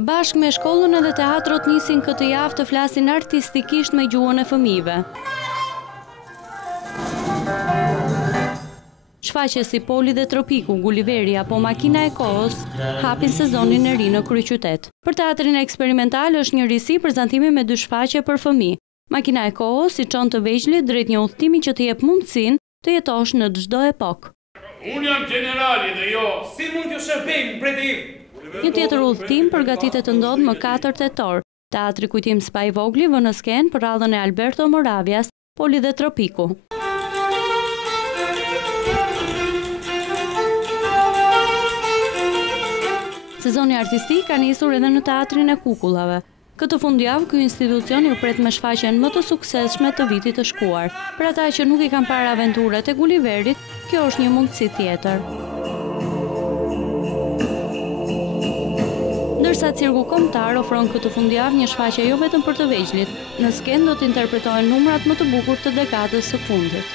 Bashkë me shkollën edhe teatrot nisin këtë javë të flasin artistikisht me gjuhën e fëmijëve. Shfaqje si Poli dhe Tropiku, Gulliveri apo Makina e kohës hapin sezonin e ri në kryeqytet. Për teatrin eksperimental është një risi prezantimi me 2 shfaqje për fëmijë. Makina e kohës i çon të vegjëlit drejt një udhëtimi që të jep mundësinë të jetosh në çdo epokë. Unë jam generali dhe jo. Si mund t'ju shërbejmë, preti? Një tjetër udhëtim përgatitet të ndodhë më 4 tetor. Teatri Kujtim Spa i Vogli vë në skenë për radhën e Alberto Moravias, Poli dhe Tropiku. Sezoni artistik ka nisur edhe në teatrin e Kukullave. Këtë fundjavë, ky institucion ju pret me shfaqjen më të suksesshme të vitit të shkuar. Për ata që nuk i kanë parë aventurat e Gulliverit, kjo është një mundësi tjetër. Ndërsa Cirku Kombëtar ofron këtë fundjavë një shfaqje jo vetëm për të vegjëlit, në skenë do të interpretohen numrat më të bukur të dekadës së fundit.